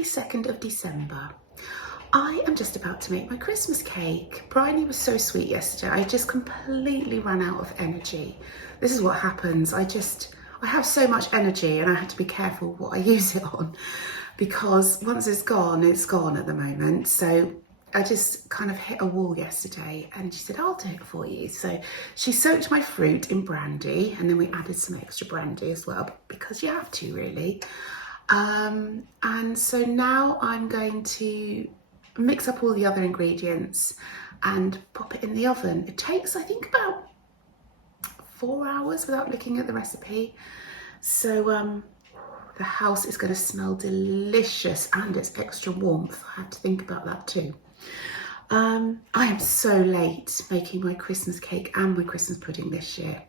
22nd of December. I am just about to make my Christmas cake. Bryony was so sweet yesterday. I just completely ran out of energy. This is what happens. I have so much energy and I have to be careful what I use it on, because once it's gone at the moment. So I just kind of hit a wall yesterday and she said, I'll do it for you. So she soaked my fruit in brandy and then we added some extra brandy as well, because you have to really. And so now I'm going to mix up all the other ingredients and pop it in the oven. It takes, I think, about 4 hours without looking at the recipe. So the house is going to smell delicious and it's extra warmth. I have to think about that too. I am so late making my Christmas cake and my Christmas pudding this year,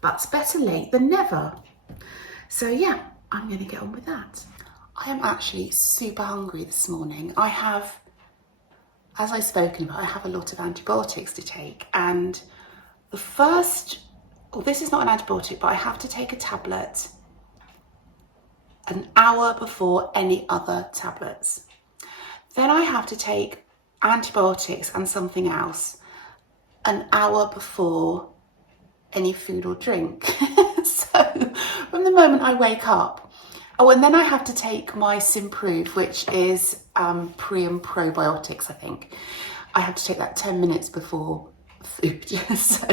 but it's better late than never. So yeah, I'm going to get on with that. I am actually super hungry this morning. I have, as I've spoken about, I have a lot of antibiotics to take, and the first, well, this is not an antibiotic, but I have to take a tablet an hour before any other tablets. Then I have to take antibiotics and something else an hour before any food or drink. So from the moment I wake up, oh, and then I have to take my Simprove, which is pre and probiotics, I think. I have to take that 10 minutes before food. So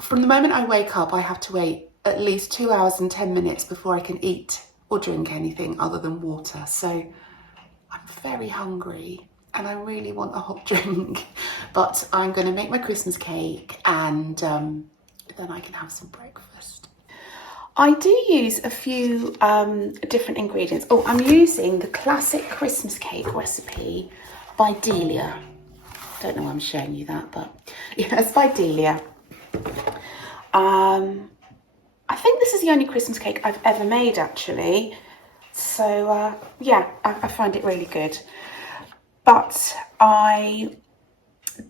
from the moment I wake up, I have to wait at least 2 hours and 10 minutes before I can eat or drink anything other than water. So I'm very hungry and I really want a hot drink, but I'm going to make my Christmas cake and then I can have some breakfast. I do use a few different ingredients. Oh, I'm using the classic Christmas cake recipe by Delia. Don't know why I'm showing you that, but yeah, it's by Delia. I think this is the only Christmas cake I've ever made, actually. So yeah, I find it really good. But I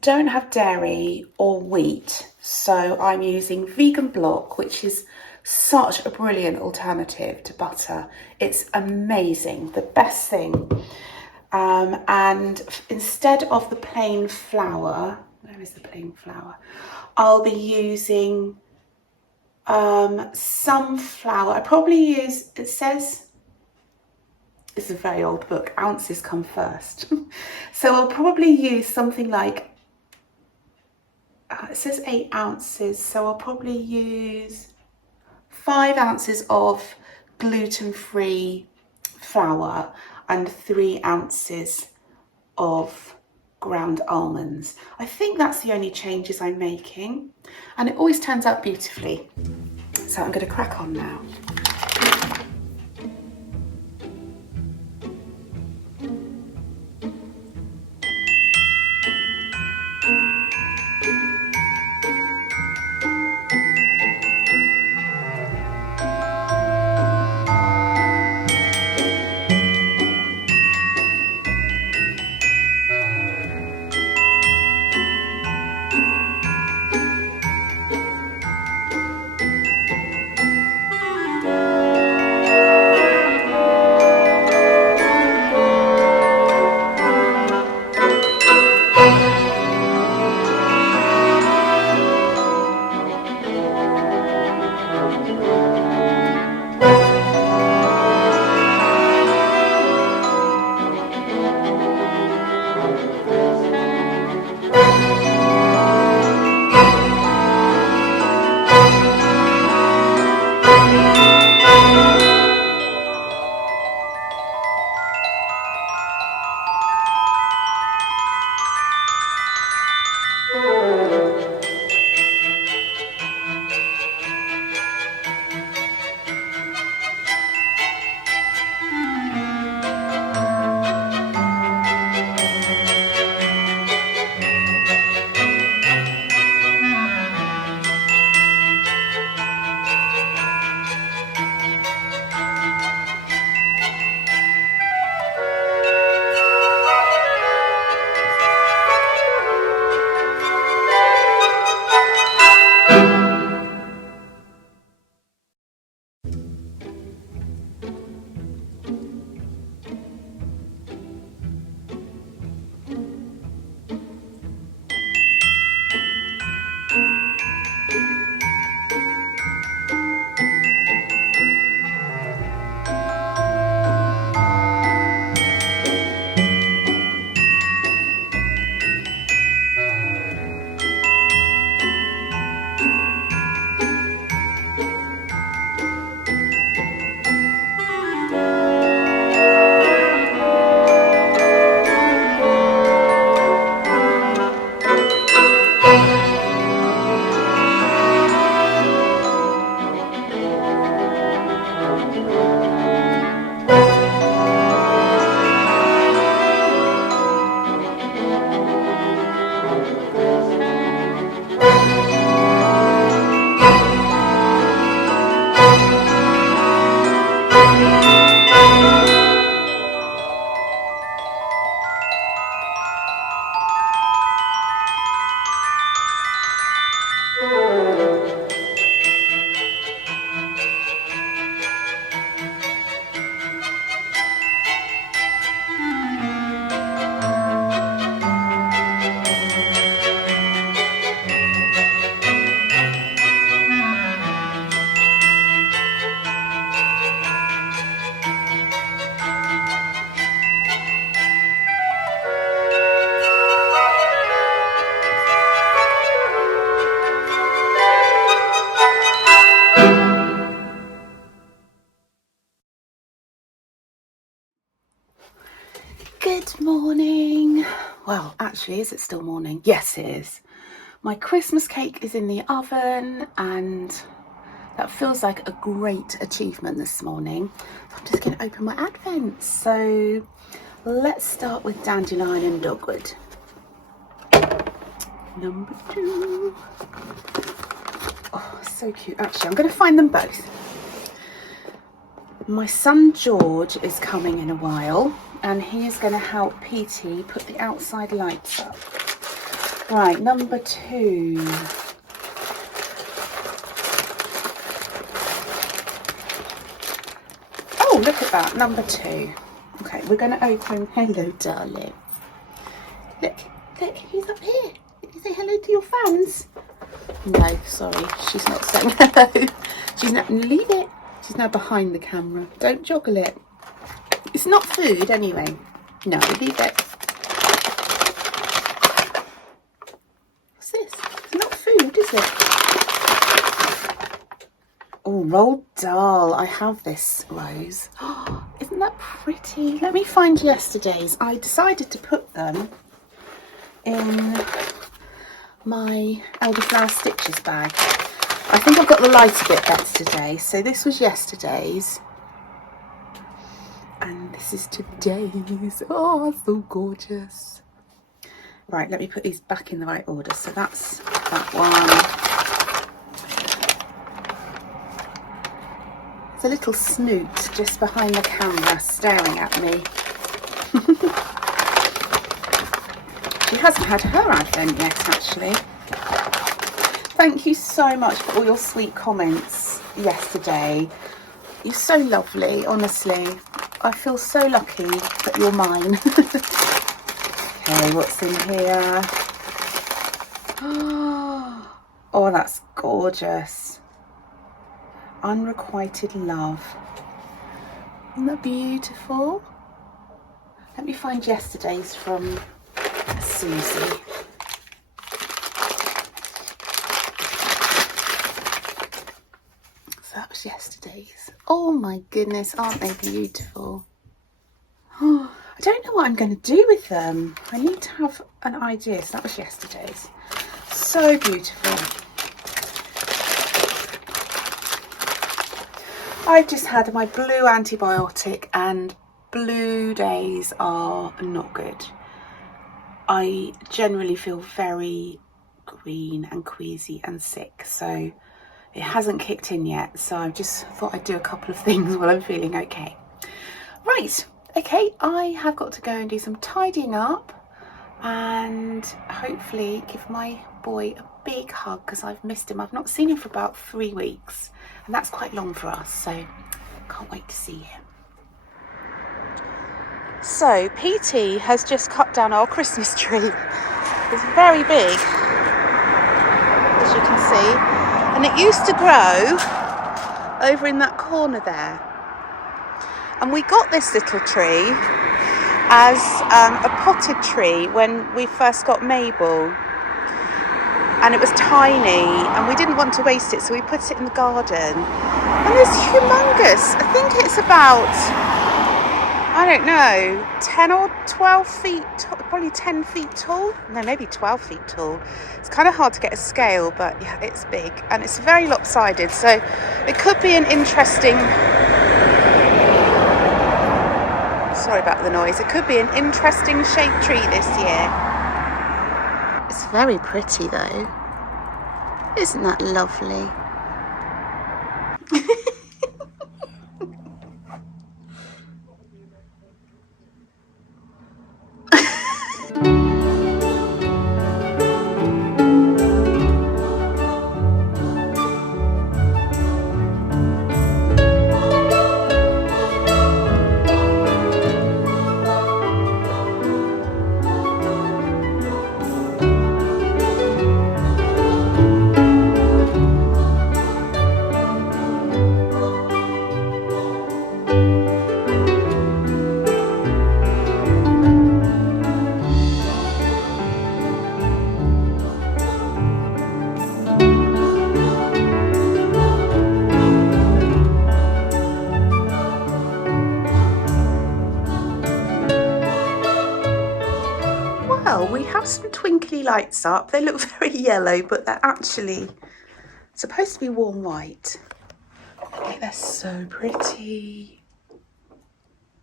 don't have dairy or wheat, so I'm using vegan block, which is such a brilliant alternative to butter. It's amazing, the best thing. And instead of the plain flour, where is the plain flour? I'll be using some flour. I probably use, it says, it's a very old book, ounces come first. So I'll probably use something like, it says 8 ounces, so I'll probably use 5 ounces of gluten-free flour and 3 ounces of ground almonds. I think that's the only changes I'm making, and it always turns out beautifully. So I'm going to crack on now. Actually, is it still morning? Yes, it is. My Christmas cake is in the oven, and that feels like a great achievement this morning. I'm just going to open my advents. So let's start with dandelion and dogwood. Number 2. Oh, so cute. Actually, I'm going to find them both. My son George is coming in a while, and he is going to help PT put the outside lights up. Right, number 2. Oh, look at that, number 2. Okay, we're going to open. Hello, darling. Look, he's up here. Did you say hello to your fans? No, sorry, she's not saying hello. She's not, leave it. She's now behind the camera. Don't joggle it. It's not food anyway. No, leave it. What's this? It's not food, is it? Oh, Roald Dahl. I have this, Rose. Oh, isn't that pretty? Let me find yesterday's. I decided to put them in my Elderflower Stitches bag. I think I've got the light a bit better today. So this was yesterday's. And this is today's. Oh, so gorgeous. Right, let me put these back in the right order. So that's that one. There's a little snoot just behind the camera staring at me. She hasn't had her advent yet, actually. Thank you so much for all your sweet comments yesterday. You're so lovely, honestly. I feel so lucky that you're mine. Okay, what's in here? Oh, that's gorgeous. Unrequited love. Isn't that beautiful? Let me find yesterday's from Susie. So that was yesterday's. Oh my goodness, aren't they beautiful? Oh, I don't know what I'm going to do with them. I need to have an idea. So that was yesterday's. So beautiful. I've just had my blue antibiotic, and blue days are not good. I generally feel very green and queasy and sick, so it hasn't kicked in yet. So I just thought I'd do a couple of things while I'm feeling okay. Right, okay, I have got to go and do some tidying up and hopefully give my boy a big hug, because I've missed him. I've not seen him for about 3 weeks, and that's quite long for us, so can't wait to see him. So PT has just cut down our Christmas tree. It's very big, as you can see, and it used to grow over in that corner there. And we got this little tree as a potted tree when we first got Mabel, and it was tiny and we didn't want to waste it, so we put it in the garden, and it's humongous. I think it's about, I don't know, 10 or 12 feet, probably 10 feet tall. No, maybe 12 feet tall. It's kind of hard to get a scale, but yeah, it's big and it's very lopsided. So it could be an interesting, sorry about the noise, it could be an interesting shaped tree this year. It's very pretty though. Isn't that lovely? got some twinkly lights up. They look very yellow, but they're actually supposed to be warm white. Oh, they're so pretty.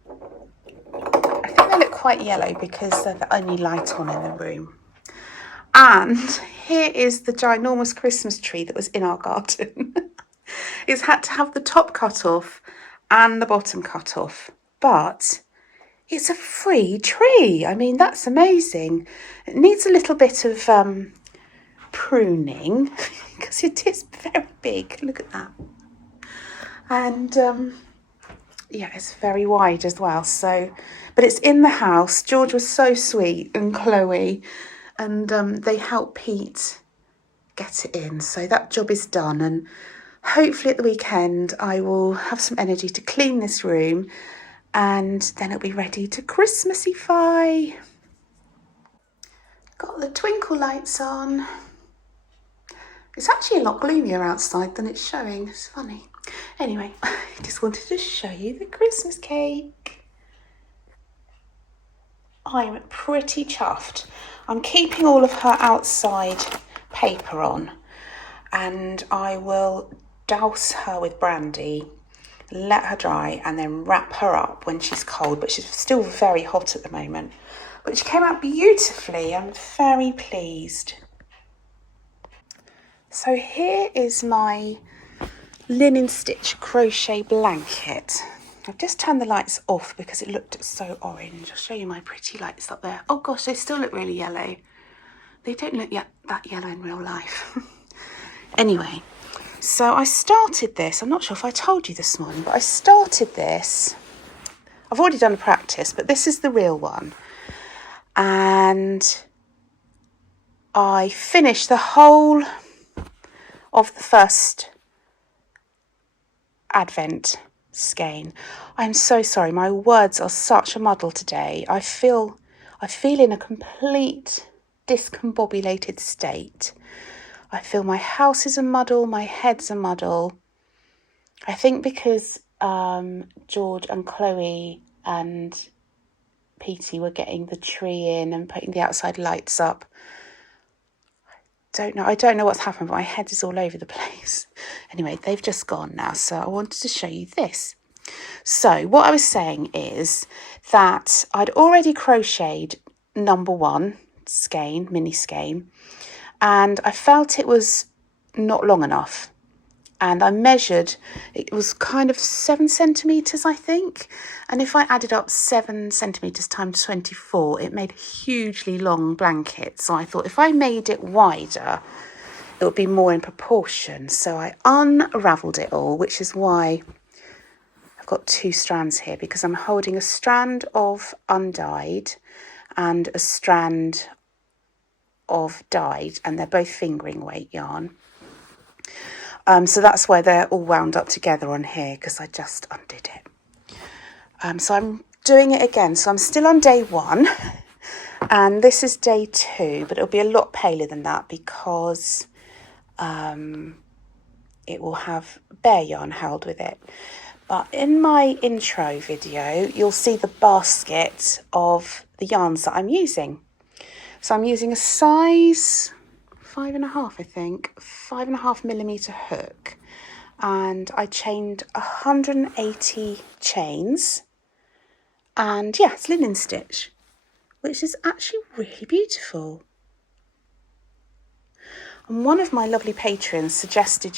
I think they look quite yellow because they're the only light on in the room. And here is the ginormous Christmas tree that was in our garden. It's had to have the top cut off and the bottom cut off, but it's a free tree. I mean, that's amazing. It needs a little bit of pruning because it is very big. Look at that. And yeah, it's very wide as well. So, but it's in the house. George was so sweet, and Chloe, and they helped Pete get it in. So that job is done, and hopefully at the weekend I will have some energy to clean this room, and then it'll be ready to Christmasify. Got the twinkle lights on. It's actually a lot gloomier outside than it's showing. It's funny. Anyway, I just wanted to show you the Christmas cake. I'm pretty chuffed. I'm keeping all of her outside paper on, and I will douse her with brandy, let her dry, and then wrap her up when she's cold, but she's still very hot at the moment. But she came out beautifully. I'm very pleased. So here is my linen stitch crochet blanket. I've just turned the lights off because it looked so orange. I'll show you my pretty lights up there. Oh gosh, they still look really yellow. They don't look yet that yellow in real life. Anyway, so I started this. I'm not sure if I told you this morning, but I started this. I've already done a practice, but this is the real one. And I finished the whole of the first Advent skein. I'm so sorry, my words are such a muddle today. I feel in a complete discombobulated state. I feel my house is a muddle, my head's a muddle. I think because George and Chloe and Petey were getting the tree in and putting the outside lights up. I don't know what's happened, but my head is all over the place. Anyway, they've just gone now, so I wanted to show you this. So what I was saying is that I'd already crocheted number 1 skein, mini skein, and I felt it was not long enough. And I measured, it was kind of 7 centimetres, I think. And if I added up 7 centimetres times 24, it made a hugely long blanket. So I thought if I made it wider, it would be more in proportion. So I unravelled it all, which is why I've got 2 strands here, because I'm holding a strand of undyed and a strand of dyed, and they're both fingering weight yarn. So that's why they're all wound up together on here, because I just undid it. So I'm doing it again. So I'm still on day 1, and this is day 2, but it'll be a lot paler than that because it will have bare yarn held with it. But in my intro video, you'll see the basket of the yarns that I'm using. So I'm using a size 5.5, I think, 5.5mm hook, and I chained 180 chains, and yeah, it's linen stitch, which is actually really beautiful. And one of my lovely patrons suggested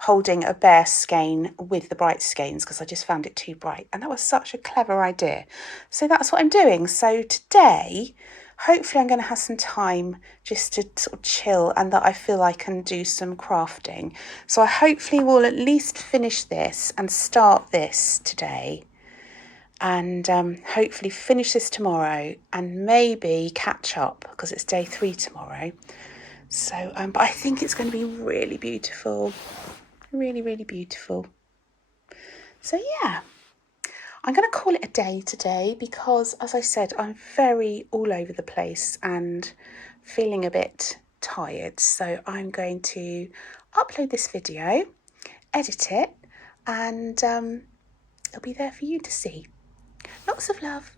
holding a bare skein with the bright skeins because I just found it too bright, and that was such a clever idea. So that's what I'm doing. So today, hopefully I'm going to have some time just to sort of chill, and that I feel I can do some crafting. So I hopefully will at least finish this and start this today, and hopefully finish this tomorrow and maybe catch up because it's day 3 tomorrow. So, but I think it's going to be really beautiful, really, really beautiful. So yeah. I'm going to call it a day today because, as I said, I'm very all over the place and feeling a bit tired. So I'm going to upload this video, edit it, and it'll be there for you to see. Lots of love.